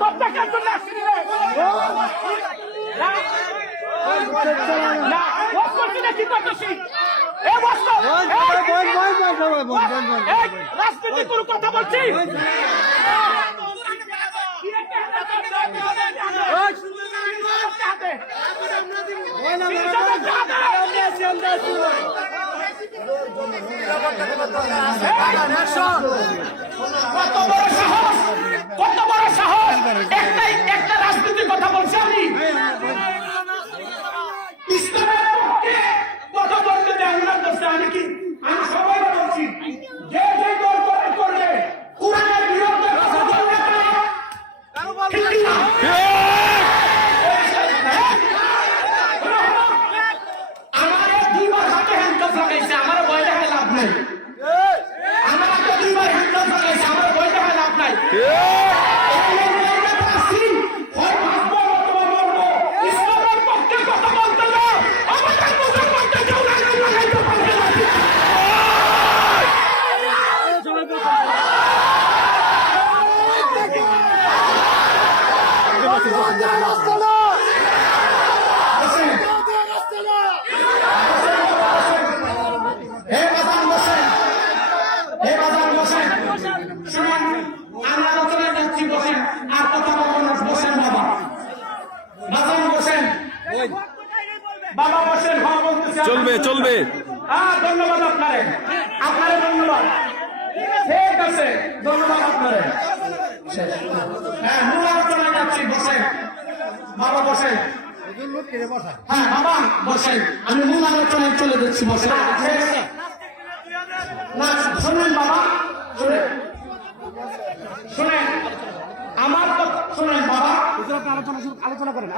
তোর টাকার জন্য আসছিলি রে না ওয়াজ করছিস না কি করছিস এ ওয়াজ কর রাজনীতি কোনো কথা বলছিস কত বড় সাহস একটা রাজনীতির কথা বলছি আমি ইসলামের পক্ষে কথা বলতে দেয় আমি কি আমি সবাই বলছি যে যে দল করবে কোরআনের বিরুদ্ধে কথা বলবে আমার 2 বার হাতে হ্যান্ডকাফ লাগাইছে আমার ভয় দেখে লাভ নাই আমার হাতে 2 বার হ্যান্ডকাফ লাগাইছে আমার ভয় দেখে লাভ নাই ইসলামের পক্ষে কথা বলতে না আমাদের মুসলমানদের কেউ লাগাইতে পারবে না বাবা বসেন হ্যাঁ বলতেছি চলবে চলবে ধন্যবাদ আপনারে ধন্যবাদ ঠিক আছে ধন্যবাদ আপনারে হ্যাঁ মূল আলোচনায় যাচ্ছি বসেন বাবা বসেন হ্যাঁ বাবা বসেন আমি মূল আলোচনায় চলে যাচ্ছি বসেন না শোনেন বাবা শুনেন আমার শোনেন বাবা আলোচনা করেন